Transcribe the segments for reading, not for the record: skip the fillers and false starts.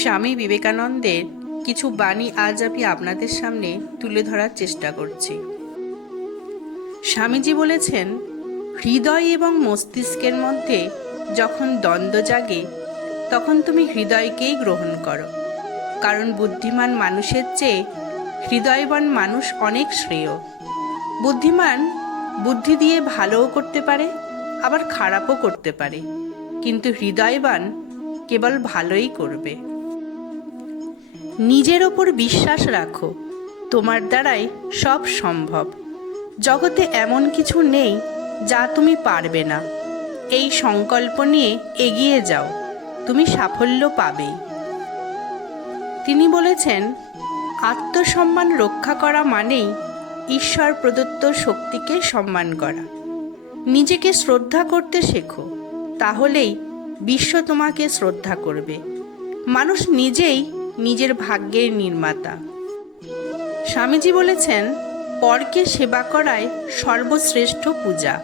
স্বামী বিবেকানন্দের কিছু বাণী আজ আমি আপনাদের সামনে তুলে ধরার চেষ্টা করছি। স্বামীজি বলেছেন, হৃদয় এবং মস্তিষ্কের মধ্যে যখন দ্বন্দ্ব জাগে তখন তুমি হৃদয়কেই গ্রহণ করো, কারণ বুদ্ধিমান মানুষের চেয়ে হৃদয়বান মানুষ অনেক শ্রেয়। বুদ্ধিমান বুদ্ধি দিয়ে ভালোও করতে পারে, আবার খারাপও করতে পারে, কিন্তু হৃদয়বান কেবল ভালোই করবে। নিজের ওপর বিশ্বাস রাখো, তোমার দ্বারাই সব সম্ভব। জগতে এমন কিছু নেই যা তুমি পারবে না। এই সংকল্প নিয়ে এগিয়ে যাও, তুমি সাফল্য পাবেই। তিনি বলেছেন, আত্মসম্মান রক্ষা করা মানেই ঈশ্বর প্রদত্ত শক্তিকে সম্মান করা। নিজেকে শ্রদ্ধা করতে শেখো, তাহলেই বিশ্ব তোমাকে শ্রদ্ধা করবে। মানুষ নিজেই নিজের ভাগ্যের নির্মাতা। স্বামীজি বলেছেন, পরকে সেবা করাই সর্বশ্রেষ্ঠ পূজা।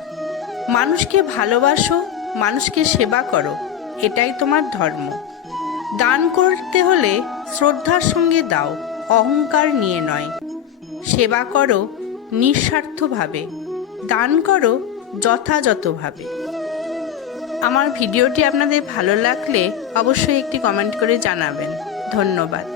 মানুষকে ভালোবাসো, মানুষকে সেবা করো, এটাই তোমার ধর্ম। দান করতে হলে শ্রদ্ধার সঙ্গে দাও, অহংকার নিয়ে নয়। সেবা করো নিঃস্বার্থভাবে, দান করো যথাযথভাবে। আমার ভিডিওটি আপনাদের ভালো লাগলে অবশ্যই একটি কমেন্ট করে জানাবেন। ধন্যবাদ।